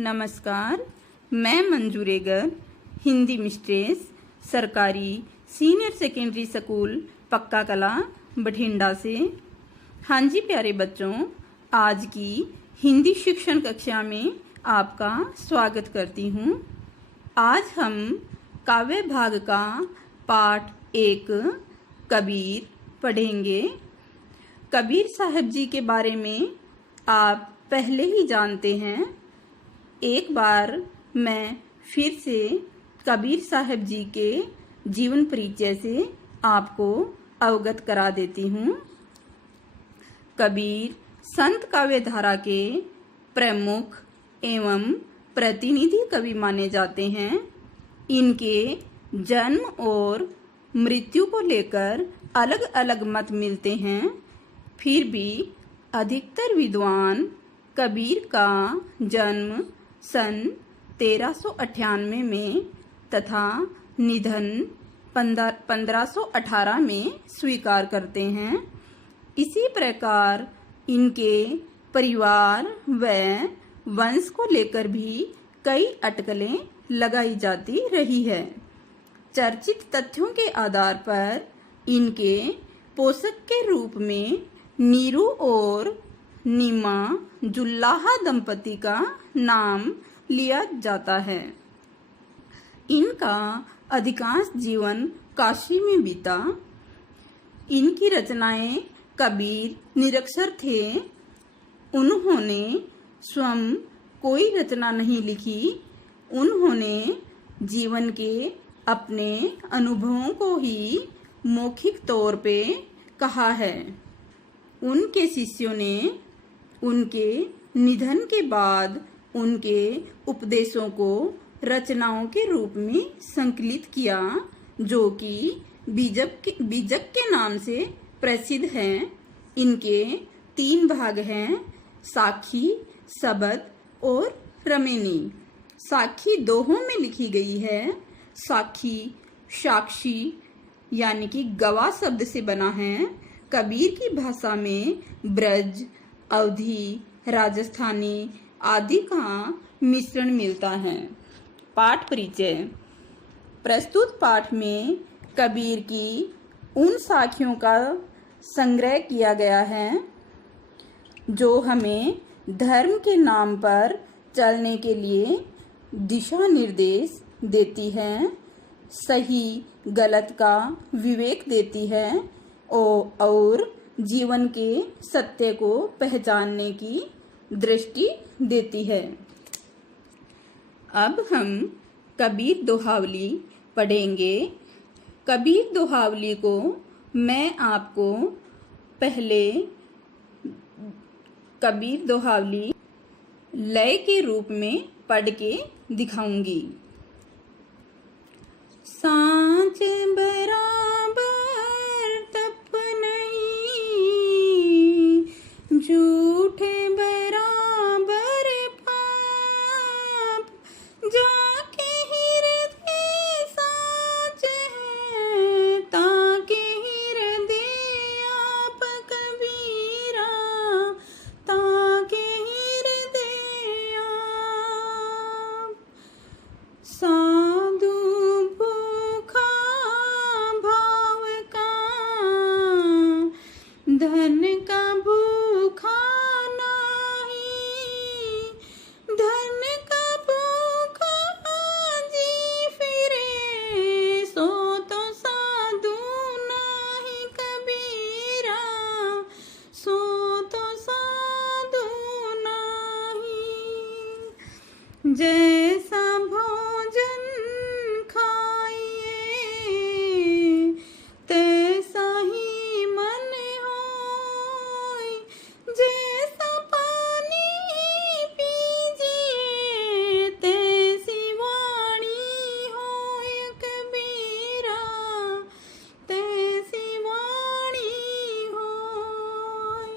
नमस्कार, मैं मंजू रेगर, हिंदी मिस्ट्रेस, सरकारी सीनियर सेकेंडरी स्कूल पक्का कला बठिंडा से। हाँ जी प्यारे बच्चों, आज की हिंदी शिक्षण कक्षा में आपका स्वागत करती हूँ। आज हम काव्य भाग का पाठ 1 कबीर पढ़ेंगे। कबीर साहब जी के बारे में आप पहले ही जानते हैं। एक बार मैं फिर से कबीर साहब जी के जीवन परिचय से आपको अवगत करा देती हूँ। कबीर संत काव्य धारा के प्रमुख एवं प्रतिनिधि कवि माने जाते हैं। इनके जन्म और मृत्यु को लेकर अलग अलग मत मिलते हैं, फिर भी अधिकतर विद्वान कबीर का जन्म सन 1398 में तथा निधन 1518 में स्वीकार करते हैं। इसी प्रकार इनके परिवार व वंश को लेकर भी कई अटकलें लगाई जाती रही है। चर्चित तथ्यों के आधार पर इनके पोषक के रूप में नीरू और नीमा जुल्लाहा दंपति का नाम लिया जाता है। इनका अधिकांश जीवन काशी में बीता। इनकी रचनाएं कबीर निरक्षर थे। उन्होंने स्वयं कोई रचना नहीं लिखी। उन्होंने जीवन के अपने अनुभवों को ही मौखिक तौर पे कहा है। उनके शिष्यों ने उनके निधन के बाद उनके उपदेशों को रचनाओं के रूप में संकलित किया, जो कि बीजक के नाम से प्रसिद्ध हैं। इनके 3 भाग हैं, साखी, सबद और रमेनी। साखी दोहों में लिखी गई है। साखी साक्षी यानी कि गवाह शब्द से बना है। कबीर की भाषा में ब्रज, अवधी, राजस्थानी आदि का मिश्रण मिलता है। पाठ परिचय। प्रस्तुत पाठ में कबीर की उन साखियों का संग्रह किया गया है जो हमें धर्म के नाम पर चलने के लिए दिशा निर्देश देती है, सही गलत का विवेक देती है और जीवन के सत्य को पहचानने की दृष्टि देती है। अब हम कबीर दोहावली पढ़ेंगे। कबीर दोहावली को मैं आपको पहले कबीर दोहावली लय के रूप में पढ़ के दिखाऊंगी। सांच बराबर तप नहीं, झूठे बराबर पाप, जाके हृदय साच है, ताके हृदय आप कबीरा, ताके हृदय आप। साधु भूखा भाव का, धन का भूखा नहीं, धन का भूखा जी फिरे, सो तो साधु नहीं कबीरा, सो तो साधु नहीं। जैसा भोजन खाइए, तैसा ही मन होय, जैसा पानी पीजिए, तैसी वाणी होय कबीरा, तैसी वाणी होय।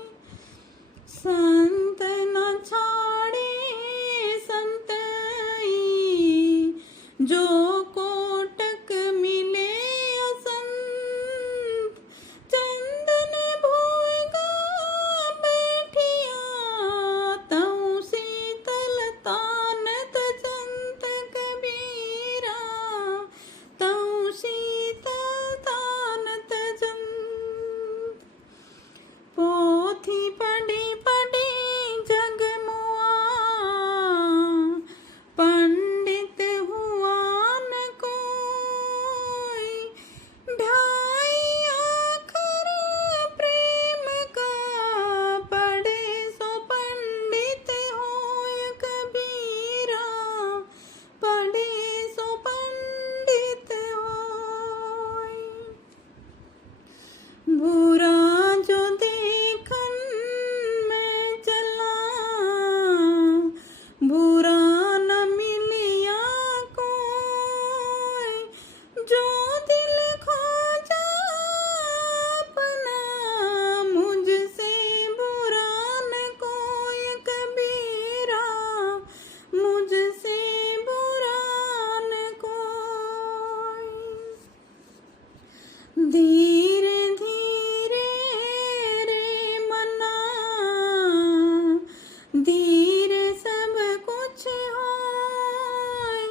संत न छाड़े संत धीरे धीरे रे मना, धीरे सब कुछ होय,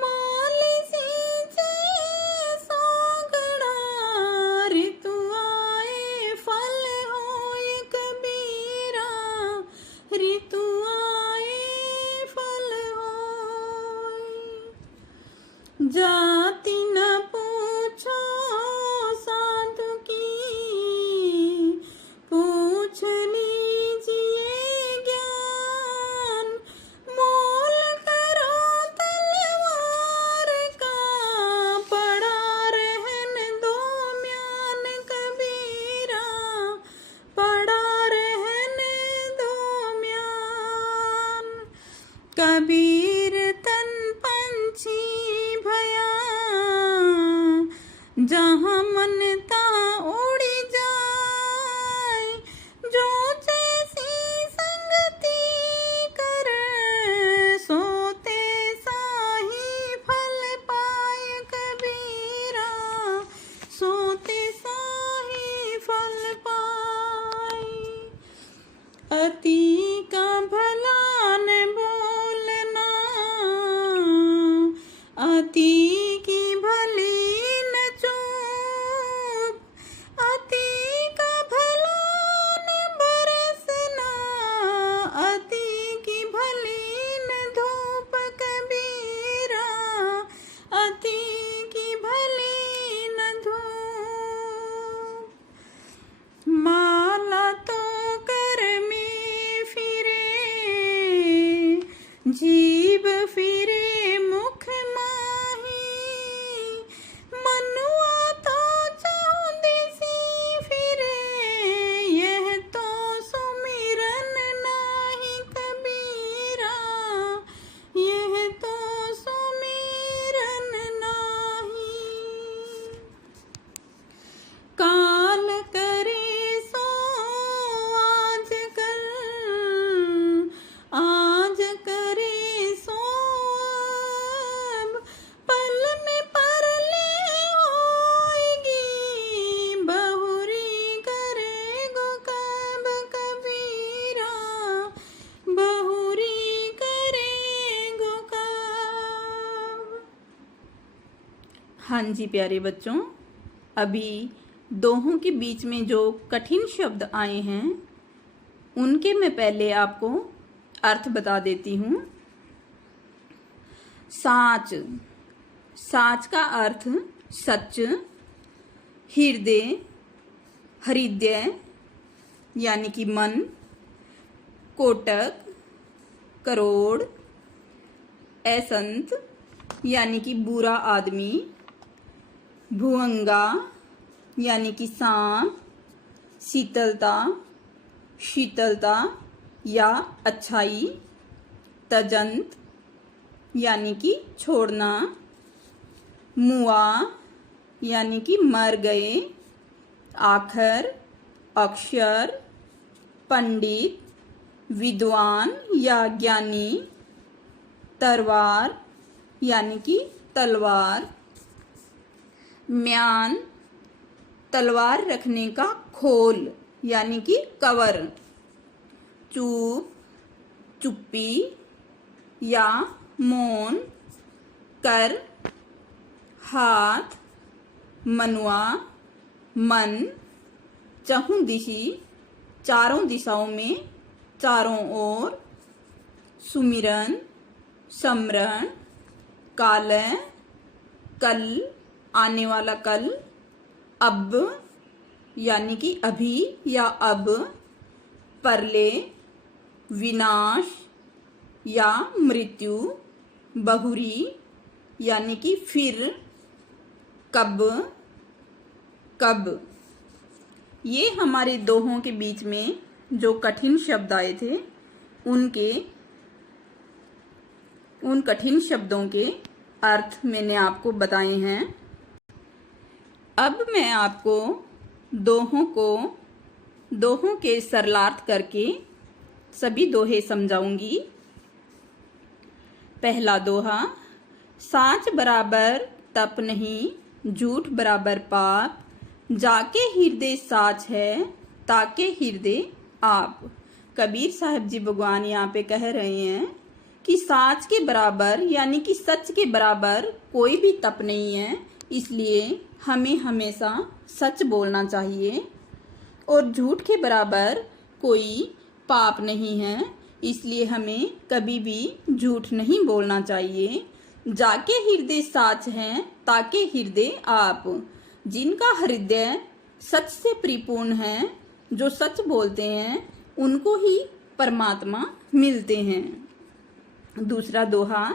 माल सींचे सोगड़ा, ऋतु आए फल होय कबीरा, ऋतु आए फल होय। जाति न पूछो साधु की, पूछ लीजिए ज्ञान, मोल करो तलवार का, पड़ा रहन दो म्यान कबीरा, पड़ा रहन दो म्यान। कबीर तन पंछी भया, जहाँ मन तहाँ उड़ी जाए, जो जैसी संगति करे, सोते साही फल पाए कबीरा, सोते साही फल पाए। अति का भला न बोलना, अति की भली न चूप, अति का भला न बरसना, अति की भली न धूप कबीरा, अति की भली न धूप। माला तो कर में फिरे, जीभ फिरे मुख माही, मनुआ तो चौदिसी फिरे, यह तो सुमिरन नाही कबीरा, यह तो सुमिरन नाही। काल करे सो आज कर, आज करे सो अब, पल में परले होएगी, बहुरी करेगो कब कबीरा, बहुरी करेगो कब। हाँ जी प्यारे बच्चों, अभी दोहों के बीच में जो कठिन शब्द आए हैं उनके मैं पहले आपको अर्थ बता देती हूँ। साच, साच का अर्थ सच, हृदय, हृदय यानी कि मन, कोटक, करोड़, ऐसंत यानी कि बुरा आदमी, भुअंगा यानी कि सांप, शीतलता, शीतलता या अच्छाई, तजंत यानी कि छोड़ना, मुआ यानी कि मर गए, आखर, अक्षर, पंडित, विद्वान या ज्ञानी, तरवार यानी कि तलवार, म्यान तलवार रखने का खोल यानी कि कवर, चुप, चुप्पी या मौन, कर, हाथ, मनुआ, मन, चहुंदिशी चारों दिशाओं में, चारों ओर, सुमिरन, समरण, कालय कल, आने वाला कल, अब यानी कि अभी या अब, परले विनाश या मृत्यु, बहुरी यानी कि फिर, कब, कब। ये हमारे दोहों के बीच में जो कठिन शब्द आए थे उन कठिन शब्दों के अर्थ मैंने आपको बताए हैं। अब मैं आपको दोहों के सरलार्थ करके सभी दोहे समझाऊंगी। पहला दोहा, साच बराबर तप नहीं, झूठ बराबर पाप, जाके हृदय साच है ताके हृदय आप। कबीर साहब जी भगवान यहाँ पे कह रहे हैं कि साच के बराबर यानी कि सच के बराबर कोई भी तप नहीं है, इसलिए हमें हमेशा सच बोलना चाहिए। और झूठ के बराबर कोई पाप नहीं है, इसलिए हमें कभी भी झूठ नहीं बोलना चाहिए। जाके हृदय साच है ताके हृदय आप। जिनका हृदय सच से परिपूर्ण है, जो सच बोलते हैं, उनको ही परमात्मा मिलते हैं। दूसरा दोहा,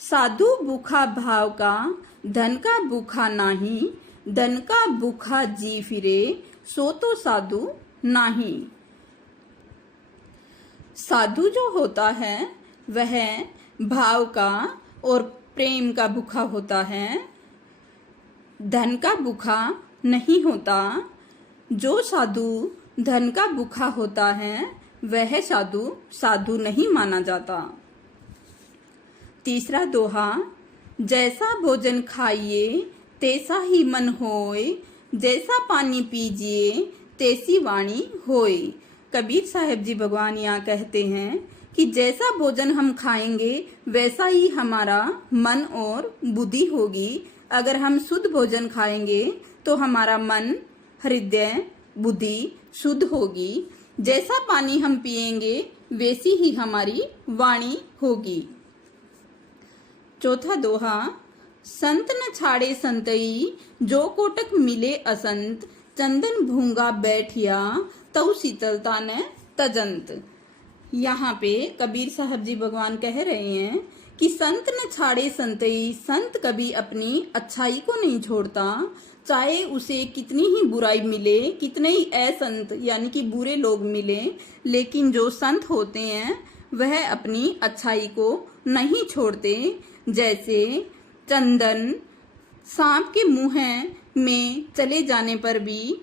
साधु भूखा भाव का धन का भूखा नाही, धन का भूखा जी फिरे सो तो साधु नाही। साधु जो होता है वह भाव का और प्रेम का भूखा होता है, धन का भूखा नहीं होता। जो साधु धन का भूखा होता है वह साधु साधु नहीं माना जाता। तीसरा दोहा, जैसा भोजन खाइए तैसा ही मन होए, जैसा पानी पीजिए तैसी वाणी होए। कबीर साहब जी भगवान यहाँ कहते हैं कि जैसा भोजन हम खाएंगे वैसा ही हमारा मन और बुद्धि होगी। अगर हम शुद्ध भोजन खाएंगे तो हमारा मन, हृदय, बुद्धि शुद्ध होगी। जैसा पानी हम पिएंगे वैसी ही हमारी वाणी होगी। चौथा दोहा, संत न छाड़े संतई जो कोटक मिले असंत, चंदन भूंगा बैठिया तऊ शीतलता न तजंत। यहाँ पे कबीर साहब जी भगवान कह रहे हैं कि संत न छाड़े संतई, संत कभी अपनी अच्छाई को नहीं छोड़ता, चाहे उसे कितनी ही बुराई मिले, कितने ही असंत यानी कि बुरे लोग मिले, लेकिन जो संत होते हैं वह अपनी अच्छाई को नहीं छोड़ते। जैसे चंदन सांप के मुंह में चले जाने पर भी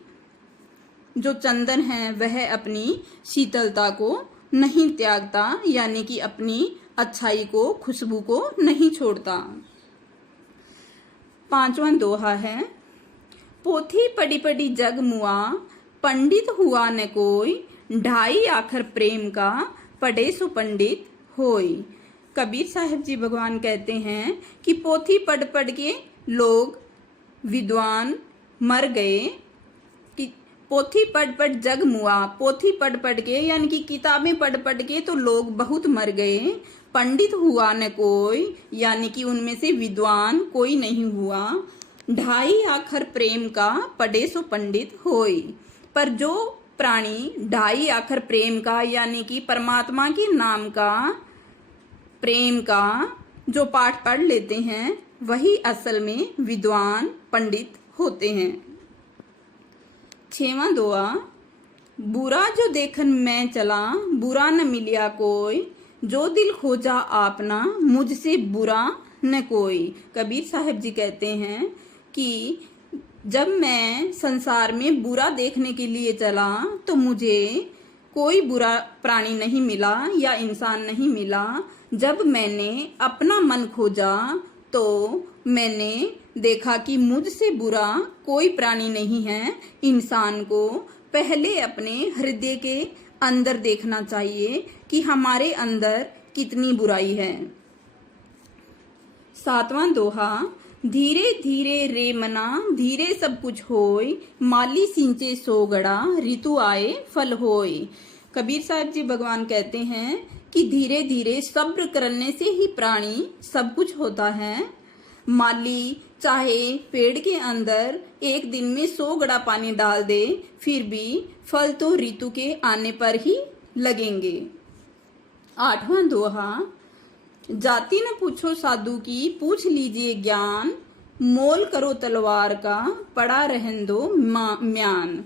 जो चंदन है वह अपनी शीतलता को नहीं त्यागता, यानी कि अपनी अच्छाई को, खुशबू को नहीं छोड़ता। पांचवा दोहा है, पोथी पढ़ी पढ़ी जग मुआ, पंडित हुआ न कोई, ढाई आखर प्रेम का पढ़े सो पंडित होई। कबीर साहब जी भगवान कहते हैं कि पोथी पढ़ पढ़ के लोग विद्वान मर गए, कि पोथी पढ़ पढ़ जग मुआ, पोथी पढ़ पढ़ के यानी कि किताबें पढ़ पढ़ के तो लोग बहुत मर गए। पंडित हुआ न कोई, यानी कि उनमें से विद्वान कोई नहीं हुआ। ढाई आखर प्रेम का पढ़े सो पंडित होई। पर जो प्राणी ढाई आखर प्रेम का यानी कि परमात्मा के नाम का, प्रेम का जो पाठ पढ़ लेते हैं वही असल में विद्वान पंडित होते हैं। छेवां दोहा, बुरा जो देखन मैं चला, बुरा न मिलिया कोई, जो दिल खोजा आपना, मुझसे बुरा न कोई। कबीर साहब जी कहते हैं कि जब मैं संसार में बुरा देखने के लिए चला तो मुझे कोई बुरा प्राणी नहीं मिला या इंसान नहीं मिला। जब मैंने अपना मन खोजा तो मैंने देखा कि मुझसे बुरा कोई प्राणी नहीं है। इंसान को पहले अपने हृदय के अंदर देखना चाहिए कि हमारे अंदर कितनी बुराई है। सातवां दोहा, धीरे धीरे रे मना, धीरे सब कुछ होय, माली सिंचे सो गड़ा, ऋतु आए फल होय। कबीर साहब जी भगवान कहते हैं कि धीरे धीरे सब्र करने से ही प्राणी सब कुछ होता है। माली चाहे पेड़ के अंदर एक दिन में 100 गड़ा पानी डाल दे, फिर भी फल तो ऋतु के आने पर ही लगेंगे। आठवां दोहा, जाति न पूछो साधु की, पूछ लीजिए ज्ञान, मोल करो तलवार का, पड़ा रहन दो म्यान।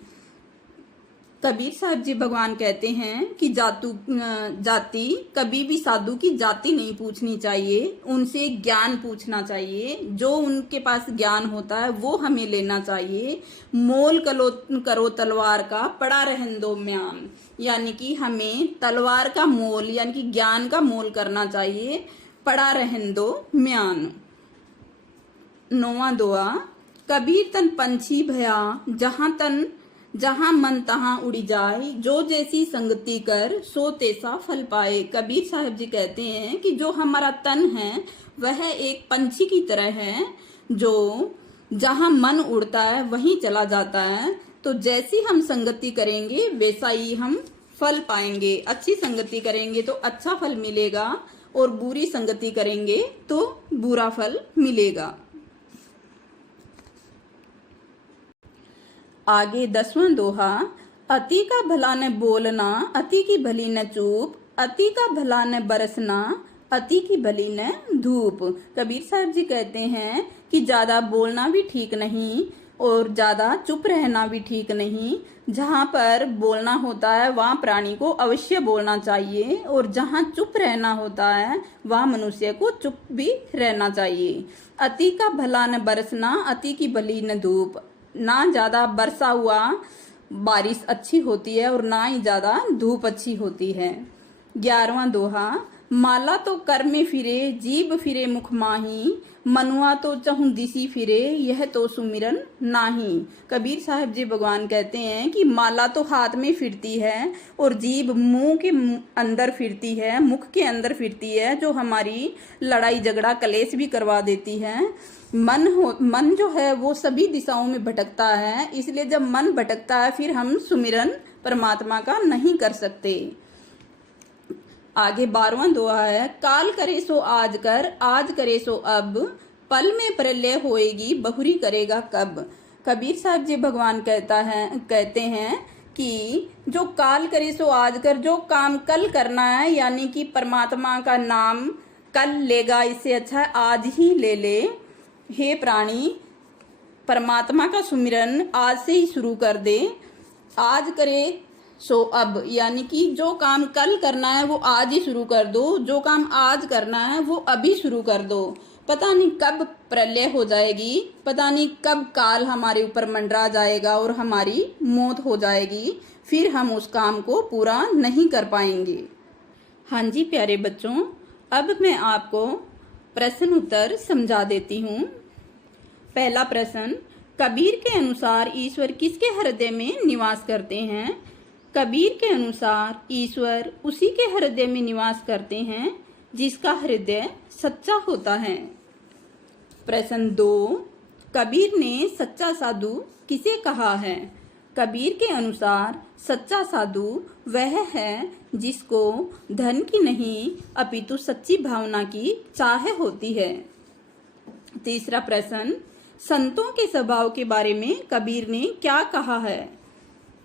कबीर साहब जी भगवान कहते हैं कि जाति कभी भी साधु की जाति नहीं पूछनी चाहिए, उनसे ज्ञान पूछना चाहिए। जो उनके पास ज्ञान होता है वो हमें लेना चाहिए। मोल करो तलवार का, पड़ा रहन दो म्यान, यानी कि हमें तलवार का मोल यानी कि ज्ञान का मोल करना चाहिए। पड़ा रहन दो म्यान। नौवां दोहा, कबीर तन पंछी भया जहां मन तहां उड़ी जाए, जो जैसी संगति कर सो तैसा फल पाए। कबीर साहब जी कहते हैं कि जो हमारा तन है वह एक पंछी की तरह है, जो जहां मन उड़ता है वहीं चला जाता है। तो जैसी हम संगति करेंगे वैसा ही हम फल पाएंगे। अच्छी संगति करेंगे तो अच्छा फल मिलेगा और बुरी संगति करेंगे तो बुरा फल मिलेगा। आगे 10वां दोहा। अति का भला न बोलना, अति की भली न चूप, अति का भला न बरसना, अति की भली न धूप। कबीर साहब जी कहते हैं कि ज्यादा बोलना भी ठीक नहीं और ज्यादा चुप रहना भी ठीक नहीं। जहाँ पर बोलना होता है वहाँ प्राणी को अवश्य बोलना चाहिए, और जहाँ चुप रहना होता है वहाँ मनुष्य को चुप भी रहना चाहिए। अति का भला न बरसना, अति की भली न धूप। ना ज्यादा बरसा हुआ बारिश अच्छी होती है और ना ही ज्यादा धूप अच्छी होती है। 11वां दोहा। माला तो कर में फिरे, जीभ फिरे मुख माही, मनुआ तो चहुं दिसी फिरे, यह तो सुमिरन नाही। कबीर साहब जी भगवान कहते हैं कि माला तो हाथ में फिरती है और जीभ मुंह के अंदर फिरती है, मुख के अंदर फिरती है, जो हमारी लड़ाई झगड़ा कलेश भी करवा देती है। मन जो है वो सभी दिशाओं में भटकता है, इसलिए जब मन भटकता है फिर हम सुमिरन परमात्मा का नहीं कर सकते। आगे 12वां दोहा है। काल करे सो आज कर, आज करे सो अब, पल में प्रलय होएगी, बहुरी करेगा कब। कबीर साहब जी भगवान कहते हैं कि जो काल करे सो आज कर, जो काम कल करना है यानी कि परमात्मा का नाम कल लेगा, इससे अच्छा है आज ही ले ले। हे प्राणी, परमात्मा का सुमिरन आज से ही शुरू कर दे। आज करे सो अब, यानी कि जो काम कल करना है वो आज ही शुरू कर दो, जो काम आज करना है वो अभी शुरू कर दो। पता नहीं कब प्रलय हो जाएगी, पता नहीं कब काल हमारे ऊपर मंडरा जाएगा और हमारी मौत हो जाएगी, फिर हम उस काम को पूरा नहीं कर पाएंगे। हाँ जी प्यारे बच्चों, अब मैं आपको प्रश्न उत्तर समझा देती हूँ। पहला प्रश्न। कबीर के अनुसार ईश्वर किसके हृदय में निवास करते हैं? कबीर के अनुसार ईश्वर उसी के हृदय में निवास करते हैं जिसका हृदय सच्चा होता है। प्रश्न 2। कबीर ने सच्चा साधु किसे कहा है? कबीर के अनुसार सच्चा साधु वह है जिसको धन की नहीं अपितु सच्ची भावना की चाह होती है। तीसरा प्रश्न। संतों के स्वभाव के बारे में कबीर ने क्या कहा है?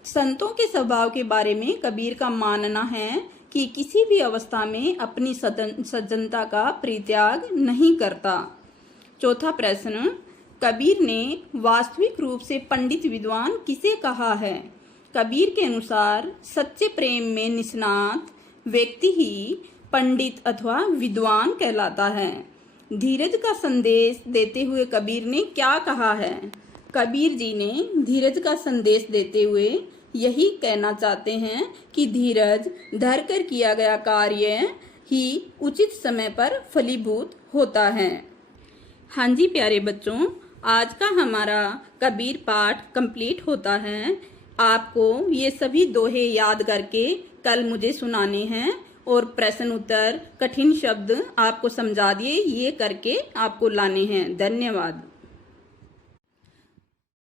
संतों के स्वभाव के बारे में कबीर का मानना है कि किसी भी अवस्था में अपनी सज्जनता का परित्याग नहीं करता। चौथा प्रश्न। कबीर ने वास्तविक रूप से पंडित विद्वान किसे कहा है? कबीर के अनुसार सच्चे प्रेम में निष्णात व्यक्ति ही पंडित अथवा विद्वान कहलाता है। धीरज का संदेश देते हुए कबीर ने क्या कहा है? कबीर जी ने धीरज का संदेश देते हुए यही कहना चाहते हैं कि धीरज धरकर किया गया कार्य ही उचित समय पर फलीभूत होता है। हाँ जी प्यारे बच्चों, आज का हमारा कबीर पाठ कंप्लीट होता है। आपको ये सभी दोहे याद करके कल मुझे सुनाने हैं और प्रश्न उत्तर कठिन शब्द आपको समझा दिए ये करके आपको लाने हैं। धन्यवाद।